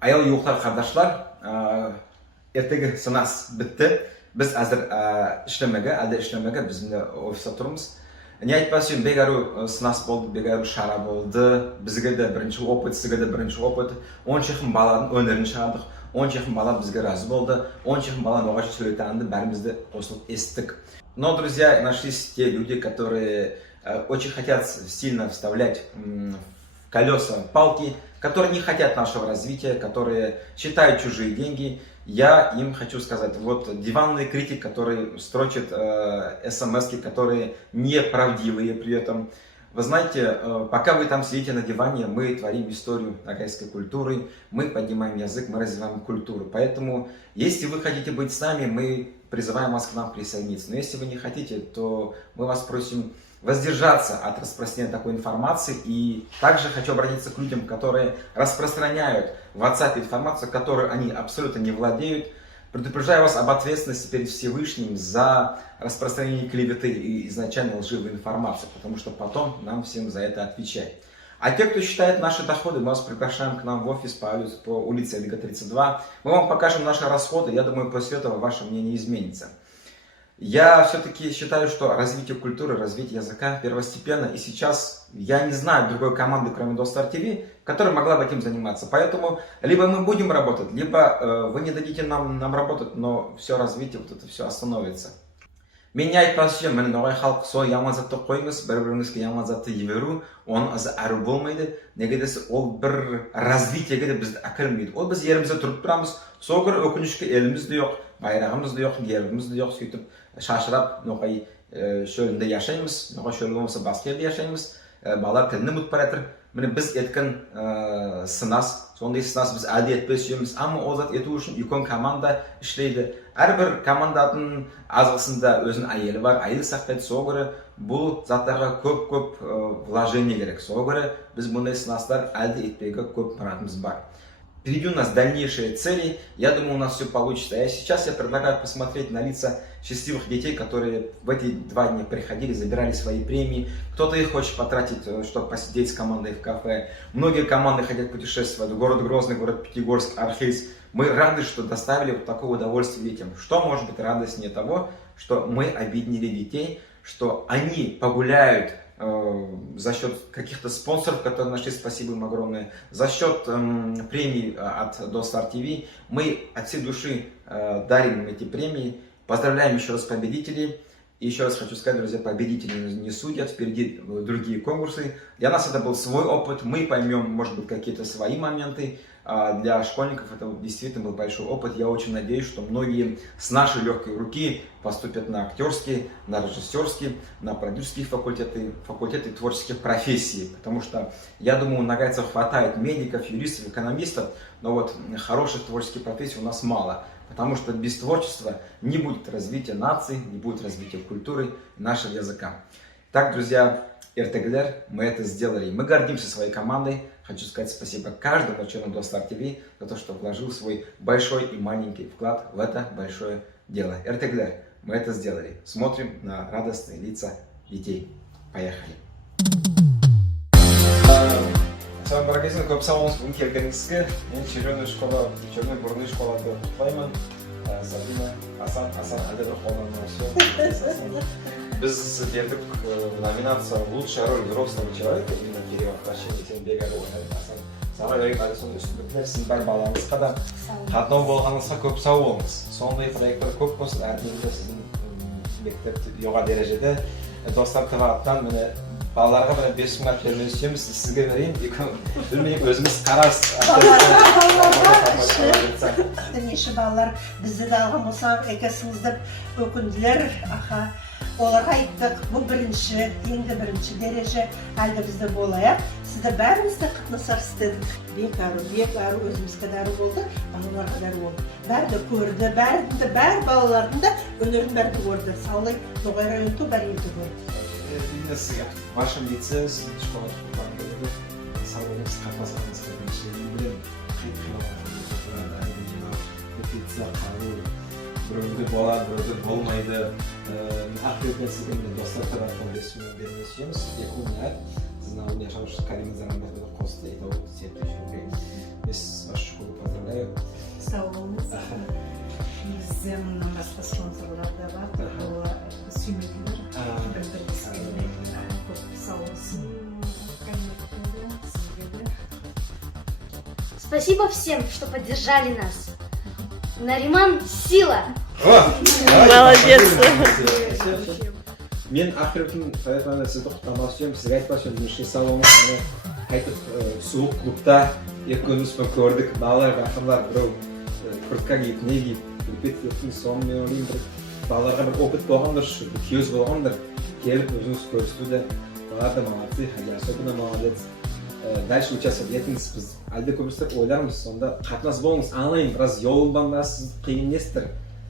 Аял yo'qlar qardoshlar, ertaga sınaz bitti. Biz hozir ishlamaga biz ofisda turibmiz. Ne aytmasin, begaru sınaz bo'ldi, begaru shara bo'ldi. Bizga da birinchi opit, sizga da birinchi opit. 10 xil balaning o'rnini chiqardik. 10 xil bala bizga rozi bo'ldi. 10 xil bala nog'acha so'rayotgandi, barimizda qo'shilib eshitdik. Но, друзья, нашлись те люди, которые очень хотят сильно вставлять в колеса палки, которые не хотят нашего развития, которые считают чужие деньги. Я им хочу сказать, вот диванный критик, который строчит смс-ки, которые неправдивые при этом. Вы знаете, пока вы там сидите на диване, мы творим историю ногайской культуры, мы поднимаем язык, мы развиваем культуру. Поэтому, если вы хотите быть с нами, мы призываем вас к нам присоединиться. Но если вы не хотите, то мы вас просим воздержаться от распространения такой информации. И также хочу обратиться к людям, которые распространяют в WhatsApp информацию, которую они абсолютно не владеют. Предупреждаю вас об ответственности перед Всевышним за распространение клеветы и изначально лживой информации, потому что потом нам всем за это отвечать. А те, кто считает наши доходы, мы вас приглашаем к нам в офис по улице Элига 32. Мы вам покажем наши расходы. Я думаю, после этого ваше мнение изменится. Я все-таки считаю, что развитие культуры, развитие языка первостепенно. И сейчас я не знаю другой команды, кроме Достар ТВ, которая могла бы этим заниматься. Поэтому либо мы будем работать, либо вы не дадите нам работать, но все развитие, вот это все остановится. Меня айтпасым, мен ноғай халық сол яман затты қойыңыз, бір-біріңізге яман затты еберу, оның азы әрі болмайды. Неге десе, ол бір развитиеге де бізді әкелмейді. Ол біз ерімізде тұрып тұрамыз, сол бір өкінішке еліміз де жоқ, байрағымыз да жоқ, гербіміз де жоқ, сөйтіп шашырап, ноғай шөлінде яшаймыз, ноғай шөлі болмаса басқа жерде яшаймыз, балалар тілін ұмытып бара жатыр. Міне біз еткен сынас, сондай сынас біз әлде етпес жүйеміз, амма ол зат ету үшін үлкен команда ішлейді. Әрбір команданың азғысында өзінің әйелі бар, әйелі сақтайды, сол көрі бұл заттарға көп вложение керек. Сол көрі біз бұндай сынастар әлде етпеге көп мұратымыз бар. Впереди у нас дальнейшие цели. Я думаю, у нас все получится. Сейчас я предлагаю посмотреть на лица счастливых детей, которые в эти 2 дня приходили, забирали свои премии. Кто-то их хочет потратить, чтобы посидеть с командой в кафе. Многие команды хотят путешествовать в город Грозный, город Пятигорск, Архыз. Мы рады, что доставили вот такое удовольствие детям. Что может быть радостнее того, что мы объединили детей, что они погуляют за счет каких-то спонсоров, которые нашли, спасибо им огромное, за счет премий от Достар ТВ. Мы от всей души дарим им эти премии. Поздравляем еще раз победителей. И еще раз хочу сказать, друзья, победители не судят, впереди другие конкурсы. Для нас это был свой опыт, мы поймем, может быть, какие-то свои моменты. Для школьников это действительно был большой опыт. Я очень надеюсь, что многие с нашей легкой руки поступят на актерские, на режиссерские, на продюсерские факультеты творческих профессий. Потому что, я думаю, у нагайцев хватает медиков, юристов, экономистов, но вот хороших творческих профессий у нас мало. Потому что без творчества не будет развития нации, не будет развития культуры и нашего языка. Так, друзья, РТГЛР, мы это сделали. Мы гордимся своей командой. Хочу сказать спасибо каждому члену Достар ТВ за то, что вложил свой большой и маленький вклад в это большое дело. РТГЛР, мы это сделали. Смотрим на радостные лица детей. Поехали. Салам, дорогие друзья, көп сау болыңыз. Бүгін келгеніңізге мен черный бурный школада құттықтаймын. Сабина, Асан, әлде бір қолданма. Біз бердік номинация «Лучшая роль взрослого человека» именно Кирилл Ахташев, сен бегаru ойнадың. Асан, саған әлі соның үстінде білерсің, бар балаңызға да қатынау болғаныңызға көп сау болыңыз. Сондай проекттер көп болсын, әрдайым сіздің мектеп жоғары дәрежеде. Достар ТВ аттан міне балаларға міне 5 мың бермей түсеміз, сізге берейін, білмеймін, өзіміз қарас. Неше балалар бізді де алған болса, екесіңіз деп өкінділер, аха. Оларға айттық, бұл бірінші, енді бірінші дереже, әлде бізді болайық. Сізді бәрімізді қатынасар істедік. Бек-ару өзіміз қадару болды, балалар қадару болды. Бәрді көрді, бәр балалардың да өнерін бәрді көрді. Саулай, Ноғай районды бәрі елді көрді. Ваша лице, сіздің школа тұқтағында, саулайыңыз қатынасаңыз бірінші, білем, біреуді болады, біреуді болмайды. Ақпетесіздің Достар тарапынан бермесеміз, екуінәр, сіздің ауыл яшаушы Карина Зарамберді қосты, это вот 7000 рублей. Біз вашу школу поздравляем. сауалымыз бізде мыңнан басқа спонсорлар да бар. Ол сүймейтіндер, бір-бірімізге көп сау болсын. Спасибо всем, что поддержали нас. Нариман сила. Молодец. Мен ақырын қайтадан сізді құттықтамақ istеймін. Сізге айтпас едім, ішкі салоныңыз қайтып суық клубта екеумізбен көрдік. Балалар, рақымдар, біреу куртка киіп, не киіп, үлпет киіп, соны мен ойлаймын, бір балаларға бір опыт болғандар, күйеуіз болғандар, келіп өзіңіз көрсетуде. Балалар да молодцы, Хадия особенно молодец. Дальше участвовать етіңіз, біз әлде көбістер ойлармыз, сонда қатынас болыңыз, аңлайын, біраз жолынбаңдар, сіз қиын нестір.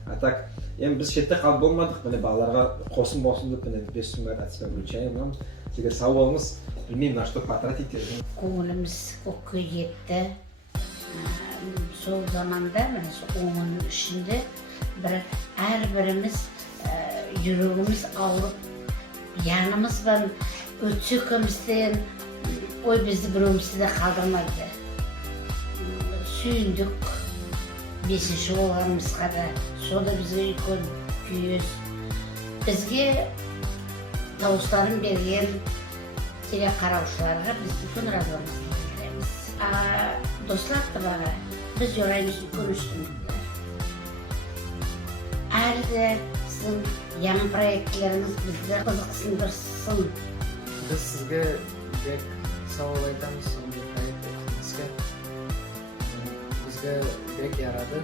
А так, біз шетте қалып болмадық, міне балаларға қосын болсын деп, міне 5 суммат от себя вручаем. Сіздер сау болыңыз, білмеймін, на что потратить. Көңіліміз көкке жетті. Сол заманда, міне сол оның ішінде әрбіріміз жүрегіміз ауырып, янымызбен өтсе көмістен, ой бізді біреумізді де қалдырмайды. Сүйіндік, 5-ші болғанымызға да, сода бізге үлкен күйіз. Бізге дауыстарын берген телекараушыларға біз үлкен разылығымызды білдіреміз. Достар табаға, біз ораймыз үлкен үстіндікті. Әрді сіздің яңа проектлеріңіз бізді қызықсындырсын. Біз сізге бек сауал айтамыз, сондай проект етімізге. Бізге бек ярады.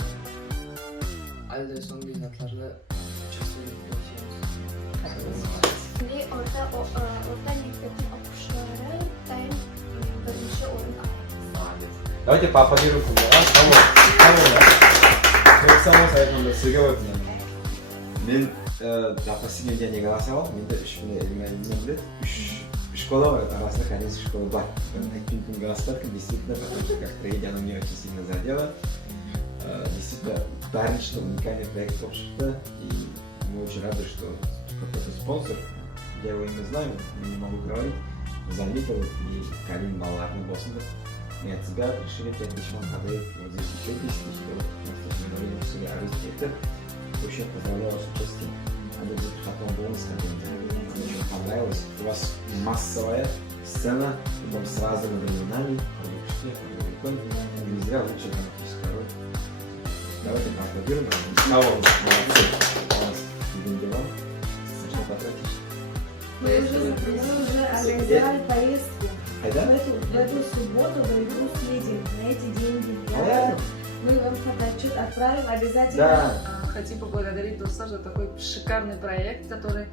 Әлде сондай затларды жасайтын өтеміз. Ми орта мектептің оқушылары дайын бірінші орын алады. Давайте поаплодируем. Само сайтында сізге өтінемін. Мен последний день не голосовал, менде 3 билет, 3 школа бар, арасында конец школы бар. Айтпен голосовать, действительно, потому что как трагедия она меня очень сильно задела. Действительно, барничный уникальный проект шықты, и мы очень рады, что какой-то спонсор, я его не знаю, не могу говорить, заметил, и Калин балларный боссом. И от тебя решили 5 тысяч вам подарить, вот здесь еще 10 тысяч, мы говорим, что я арестую. Вообще поздравляю вас с участием. Обязательно потом бонус, мне очень понравилось. У вас массовая сцена, потом с разными временами, не зря лучшая драматическая роль. Давайте поаплодируем. Снова молодцы. У вас деньги вам. Зачем потратишь? Мы уже организовали поездку. Айда? В эту субботу в Иркутск съедем на эти деньги. Мы вам фотоотчет отправим обязательно. Да. Хотим поблагодарить Достар за такой шикарный проект, который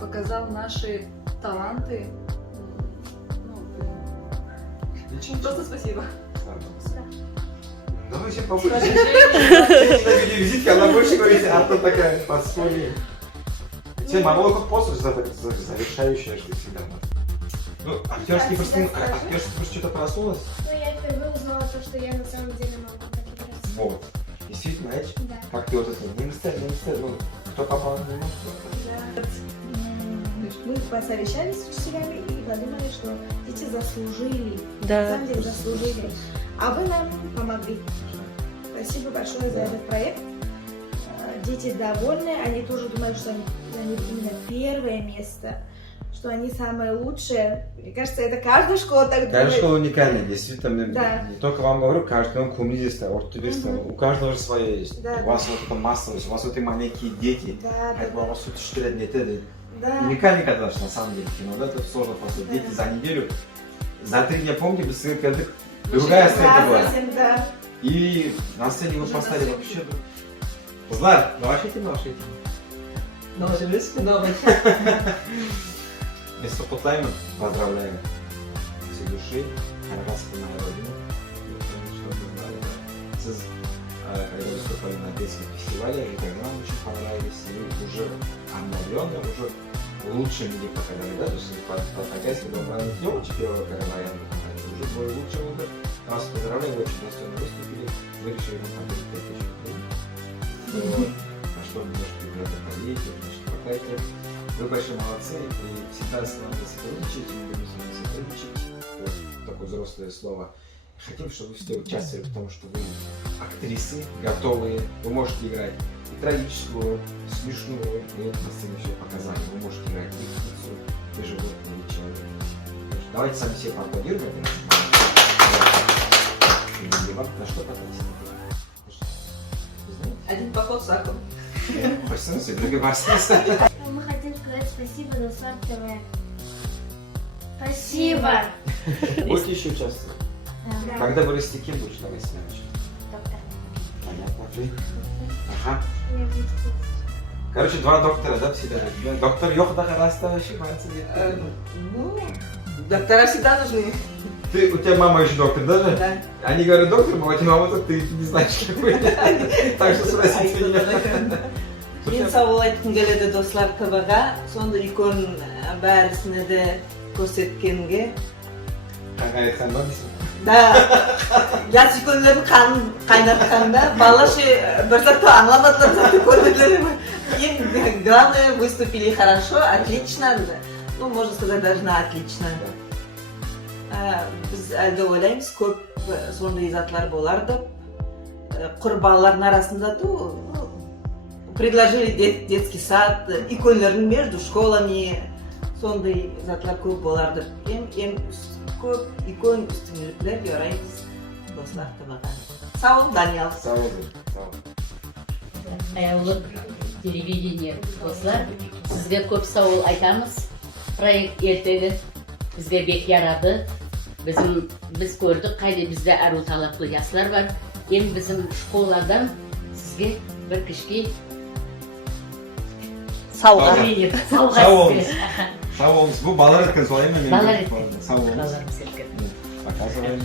показал наши таланты. Просто спасибо. Давай еще побольше. На видеовизитке она больше говорит, а то такая подспорье. Тебе маму как посуд завершающая, что всегда. Ну, актерский просто что-то проснулось. Ну, я впервые узнала то, что я на самом деле могу так играть. Вот. Действительно, знаешь? Да. Как ты вот это, не мстер, ну, кто попал на него? Мы посовещались с учителями и подумали, что дети заслужили. На Да. самом деле заслужили. А вы нам помогли. Спасибо большое за этот проект. Дети довольны, они тоже думают, что они именно первое место, что они самые лучшие. Мне кажется, это каждая школа так думает. Каждая школа уникальная, действительно. Да. Не только вам говорю, каждый коммунизист, ортодоксист, у каждого же свое есть. Да, у вас вот эта массовость, у вас вот эти маленькие дети. Да, Это у вас тут 4 лет. да. Уникальный кадр, на самом деле, кино. Да, это сложно просто. Дети за неделю, за 3 дня, помните, без своих кадр, другая сцена была. Да. И на сцене вы поставили вообще... Злар, ваши темы. Новый. Вместо Путлайма поздравляем всей души, Карагасскую родину. Когда выступали на детском фестивале, и тогда нам очень понравились, и уже обновленные, уже лучшие люди показали, да, то есть по фотографии добрали не очень первого Карагаяна, уже был лучший выбор. Вас поздравляем, вы очень достойно выступили, вы решили нам подарить 5 тысяч рублей. На что немножко ребята поедете, немножко хватайте. Вы большие молодцы, и всегда с нами сотрудничаете, мы будем с вами сотрудничать. Вот такое взрослое слово. Хотим, чтобы вы все участвовали, потому что вы актрисы готовые, вы можете играть и трагическую роль, смешную роль, и это на сцене все показали. Вы можете играть и птицу, и животное, и человека. Давайте сами себе поаплодируем. Иван, на что потратить? Один поход с Аком. Хочется, другие вас. Мы хотим сказать спасибо за Слар ТВ. Спасибо. Будете еще участвовать? Да. Когда вырасти, кем будешь? Давай с нами начнем. Доктор. Понятно, ты? Ага. Короче, два доктора, да, всегда? Доктор Йохда Хараста вообще Ну, доктора всегда нужны. Ты, у тебя мама еще доктор, даже? Да. Они говорят, доктор, бывает, мама, тут ты не знаешь, какой. Так что спросите меня. Мен сау айтқым келеді достар ТВ-ға, сонда үлкен бәрісіне де көрсеткенге. Қаңға айтқан ба дейсің? Да, жас үлкендердің қанын қайнатқанда, балашы бір затты аңламадылар, затты көрмеділер. Ең главное, выступили хорошо, отлично. Ну, можно сказать, даже на отлично. Біз әлде ойлаймыз, көп сондай затлар болар деп. Құр балалардың арасында предложили детский сад, үлкендердің между школами, сондай затлар көп болар деп. Ең көп үлкен үстінліктер жараймыз достар ТВ-ға. Сау бол, Даниал. Сау бол. Аяулық телевидение достар, сізге көп сау айтамыз. Проект ертегі бізге бек ярады. Біз көрдік, қайда бізде әру талаплы ясылар бар. Ең біздің школадан сізге бір кішке Сауға. сауға болыңыз. Сау болыңыз. Бұл балалар еткен солай ма? Балалар еткен. Сау болыңыз. балаларымыз еткен. Показываем.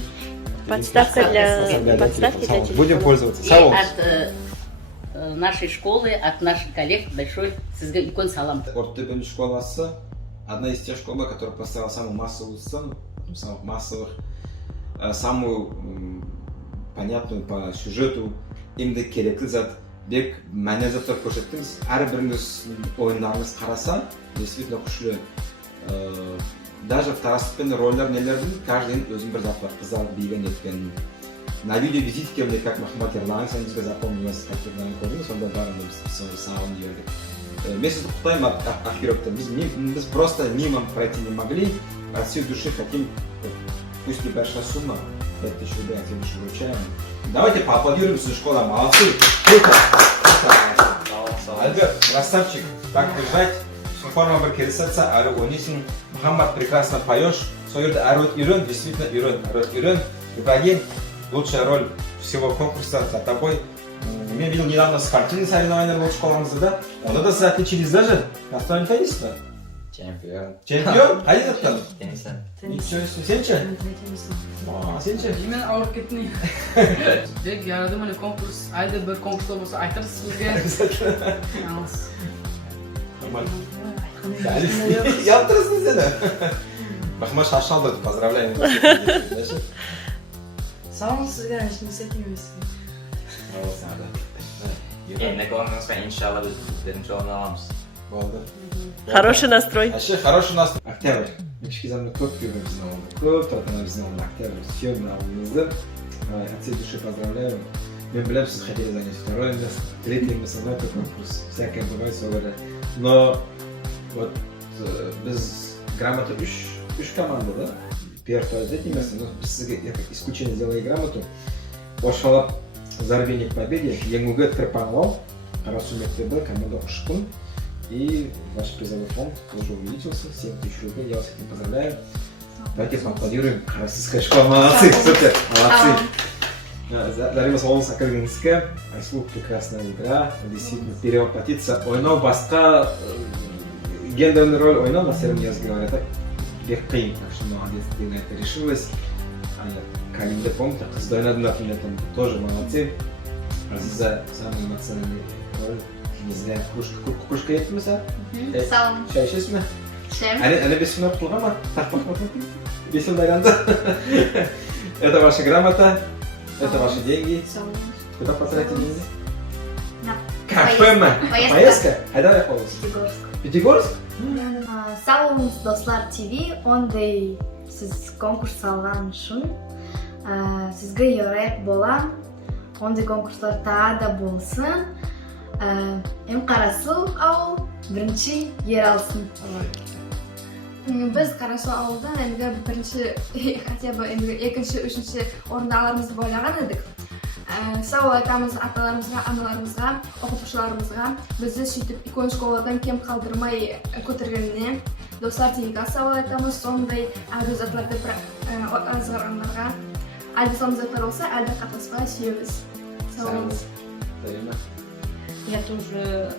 Подставка для подставки для телефона. Будем пользоваться. И Сау болыңыз. от нашей школы, от наших коллег большой сізге үлкен салам. Орттөбен школасы одна из тех школ, которая поставила самую массовую сцену, самых массовых, самую понятную по сюжету, именно керекті зат, бек мәне заттар көрсеттіңіз. Әрбіріңіз ойындарыңыз қараса, действительно күшлі. Даже второстепенный роллер нелердің, каждый өзін бір зат бар, қыздар бейген еткен. На видео визитке мне как Махмат Ерлан, сен бізге запомнилось, как Ерлан көрдіңіз, сонда барымыз сауын ердік. Мен сізді құттаймын Ахировты, біз просто мимо пройти не могли, от всей души хотим, пусть небольшая сумма, 5000 рублей, от всей души вручаем. Давайте поаплодируем всю школу, молодцы! Круто! Альберт, красавчик, так держать, форма бір келісетса, әрі ойнайсың, Мухаммад, прекрасно поешь, союрды әрі үйрен, действительно үйрен, Ибрагим, лучшая роль всего конкурса за тобой. Я видел недавно с картины соревнования в школамызда, да? Onda da siz отличились даже. Настоян тенниста? Чемпион. Чемпион? Қайда аттың? Теннистен. Ничего себе. Сен ше? Сен ше? Мен ауырып кеттім. Бек ярады міне конкурс, айда бір конкурста болса айтарсыз бізге. Алыс. Yaptırırsın seni. Bakma şaşaldı. Поздравляем. Sağ olun sizге, ешкім сетмейміз. Eline konumuzda inşallah biz birinci onu alamız. Oldu. Хороший настрой. Вообще хороший нас. Октябрь. Мечки за мной көп фильмов знал. Көп татанов знал на октябрь. Съемный алдыңызды. От всей души поздравляю. Мен білем, сіз хотели занять второе место, третье место, но это конкурс. Всякое бывает, все говорят. Но вот без грамоты үш команда, да? Первое, третье место, но без исключения сделали грамоту. Ошалап зарвение к победе. ЕНУГ Тырпанлау, Карасу Мектебе, команда Ушкун. И ваш призовой фонд тоже увеличился, 7000 рублей. Я вас этим поздравляю. Давайте поаплодируем. Российская школа, молодцы, супер, молодцы. Дарима Солонс Академическая, Айслу прекрасная игра, действительно перевоплотиться. Ойнау басқа гендерный роль ойнау, на сером языке говорят, так бек қиын, так что молодец, ты на это решилась. Калимде помните, Қыздойнадың например, там тоже молодцы. Азиза самый эмоциональный роль, не знаю, кружка ет ме са? Салам. Шай ішесіз ме? Ішем. Әлі бесін оқылған ма? Тақпақ ма? Бесін дайранды. Это ваша грамота, это ваши деньги. Куда потратили деньги? На Кафе. Поездка? Қайда аяқпалысыз? Пятигорск. Пятигорск? Сау болыңыз достар ТВ, ондай сіз конкурс алған үшін сізге ярайып болам. ондай конкурстар тағы да болсын. Қарасыл ауыл бірінші ер алсын. Біз Қарасыл ауылдан әлгі бірінші, хотя бы екінші, үшінші орынды аларымызды ойлаған едік. Сау айтамыз аталарымызға, аналарымызға, оқытушыларымызға, бізді сөйтіп икон школадан кем қалдырмай көтергеніне. Достар ТВ-ға сау айтамыз, сондай әрі затларды азғаранларға. Әлді сондай затлар болса, әлді қатаспай сүйеміз. Я тоже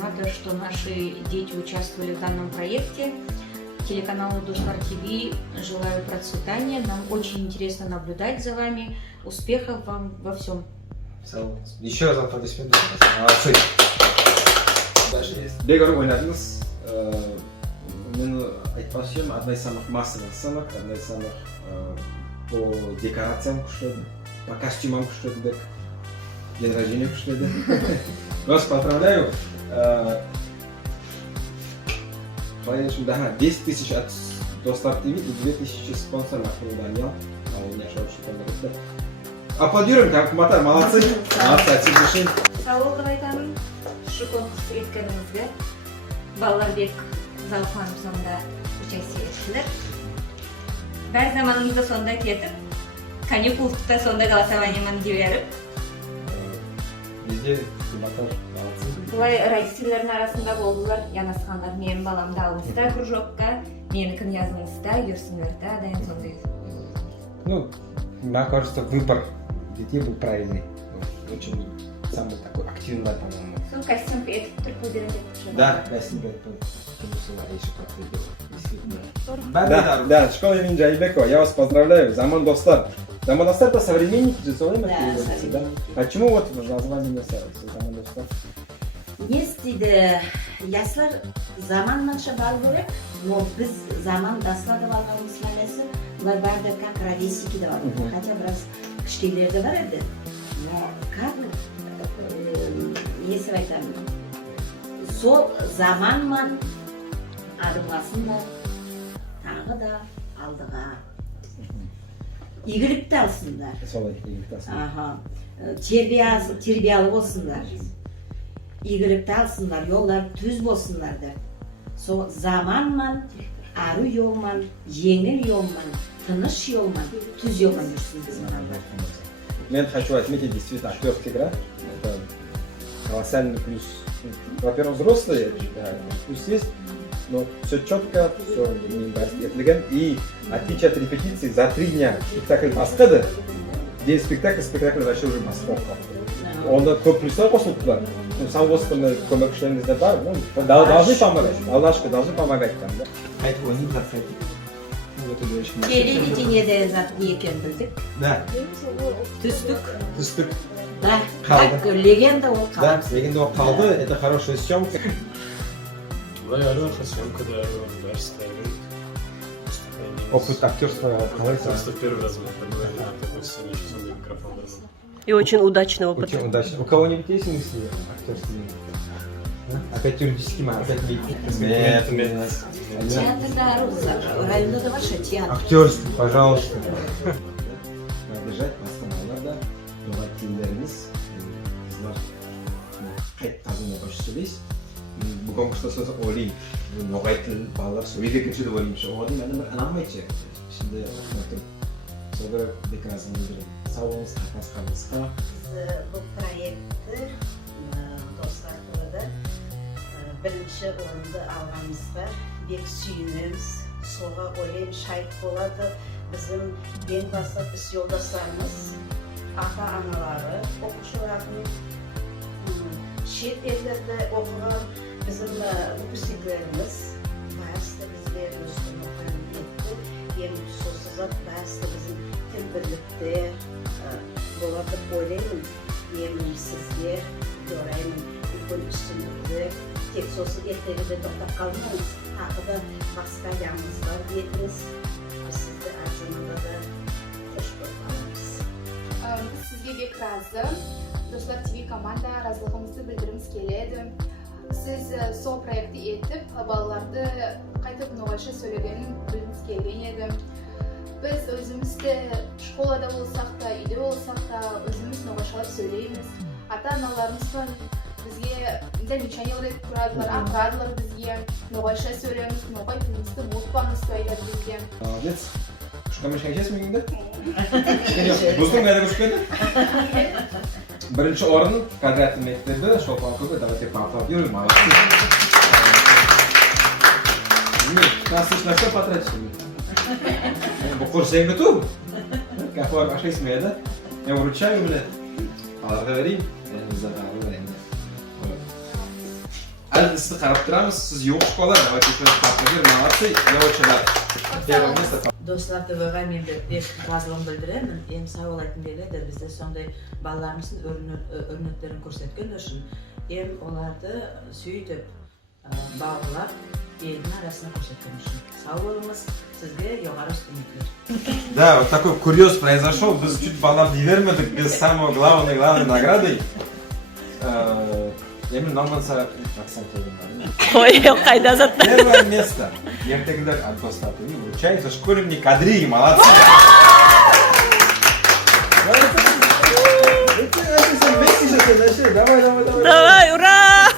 рада, что наши дети участвовали в данном проекте. Телеканалу Достар ТВ желаю процветания. Нам очень интересно наблюдать за вами. Успехов вам во всем. Еще раз аплодисменты. Молодцы. Дальше есть. Бегару ойнадыңыз. Мен айтпасым, одна из самых массовых сценок, одна из самых по декорациям күшті, по костюмам күшті, день рождения күшті. Вас поздравляю. Конечно, да, 10 тысяч от Достар ТВ и 2000 спонсоров Даниил. Аплодируем, как Матар, молодцы. Молодцы, от всей души. Сау болуп айтамын. Шу конкурс өткөнүңүзгө балаларбек Залханов сонда участие этишилер. Бар заманымызда сонда кетип, каникулда сонда голосованиеман жиберип. Везде Матар, молодцы. Бұлай родительдердің арасында болдылар, янасқандар, менің баламды алыңызда кружокка, менікін yazыңызда, үйірсіңлерді, дайын сондай. Ну, мне кажется, выбор детей был правильный. Очень самый такой активный, по-моему. Сол костюм етіп тұрып өдерін деп. Да, костюм етіп тұрып. Да, школа имени Жайбекова. Я вас поздравляю. Заман Достар. Заман Достар это современники, же солайма? Да, современники. Почему вот название не Заман Достар? Есть дейді, яслар заман манша бар көрек, но біз заман дасла деп алғанымыз мәлесі, бұлар барды как ровесники деп алды. Хотя біраз кішкейлер де бар еді. Но как, если айтамын, сол заманман арылғасында, тағы да алдыға. Игілікті алсындар. Солай, игілікті алсындар. Тербиялы болсындар. Игілікті алсындар, yollar түз болсындар деп. Сол заманман, ары yolman, жеңіл yolman, тыныш yolman, түз yolman жүрсін біз балалар. Я хочу отметить действительно актерская игра. Это колоссальный плюс. Во-первых, взрослые, плюс есть, но все четко, все отлеген. И отличие от репетиции, за 3 дня спектакль бастады, день спектакль вообще уже массовка. Onda көп плюстар қосылыптылар. Сау осыны көмекшілеріңізде бар, должны помогать. Аллашка, должны помогать там, да? Қайтып ойнайын, қайтып. Телевидениеде зат не екен білдік. Да. Түстік. Да, как легенда ол қалды. Да, легенда ол қалды, это хорошая съемка. Да, хорошая съемка, да, удовольствие. Опыт актерства қалай? Просто первый раз мы поговорили на такой сцене, сейчас он микрофон дал. И очень удачный опыт. Очень удачно. У кого-нибудь есть мысли актерские? Опять юридический ман, опять Театр, да, районда ваша театр. Актерский, пожалуйста. Бежать постановлада, новательдерimiz, kızlar kayıt tadına başlıyoruz. Bu konkursta söz olayım. Noğaytıl bağlar söyledi kötü de olayım. Şu olayım ben de bir anlamayacağım. Şimdi bakın. Sonra dekorasını bildirim. Sağ olun, қасқамызға. Бұл проектті Достар ТВ-да бірінші орынды алғанымызға бек сүйінеміз. Соға ойлайым шайт болады. Біздің ең бастап іс жолдастарымыз, ата-аналары, оқушылардың шет елдерде оқыған біздің выпускниклеріміз бәрісі бізге өстіп оқыған етті. Ең сөзсіз бәрісі біздің тіл бірлікте болады ойлаймын. Ең сізге ораймын үлкен үстінлікті. Тек сосы ертегіде тоқтап қалмаңыз. Тағы да басқа жаңылыстар етіңіз. Біз сізді әр заманда да қош көріп аламыз. Біз сізге бек разы. Достар ТВ команда разылығымызды білдіріміз келеді. Сіз сол проекті етіп, балаларды қайтып ноғайша сөйлегенін біліміз келген еді. biz özümüzde şkolada olsak da, uyda olsak da özümüz noğaşalap söyleyimiz. Ата-аналарımız var. Bizge замечание olarak kuradılar, akıradılar bizge. Noğaşa söylüyoruz, noğay bilmizde, mutfağımız söyler bizge. Молодец. Что мы сейчас мы да? Бузгун кайда көшкенде? Birinchi o'rin kvadratli metrda Shofon ko'pi давайте поаплодируем. Молодцы. Нас на что потратили? Bu kurs yangi tu. Kafor ashlaysiz-da? Men вручаю buni. Allarga bering. Albatta sizni qarab turamiz. Siz yo'q shkola, давайте еще поаплодируем. Молодцы. Я очень рад. Первое место. Достар ТВ-га мен бек разылығын білдіремін. Эми сауал айтқым келеді, бізде сондай балаларымыздың өрнектерін көрсеткен үшін эми оларды сөйтіп бауырлап елдің арасына көрсеткен үшін. Сау болыңыз, сізге жоғары үстемдіктер. Да, вот такой курьез произошел. Біз чуть баллам не вермедік без самой главной награды. Emin nomlansa Оксана Тёдоровна. Ой, қайда заттар. Первое место. Ертегілер Антостаты. Вручается школьник кадри. Молодцы. Давай, Давай, ура!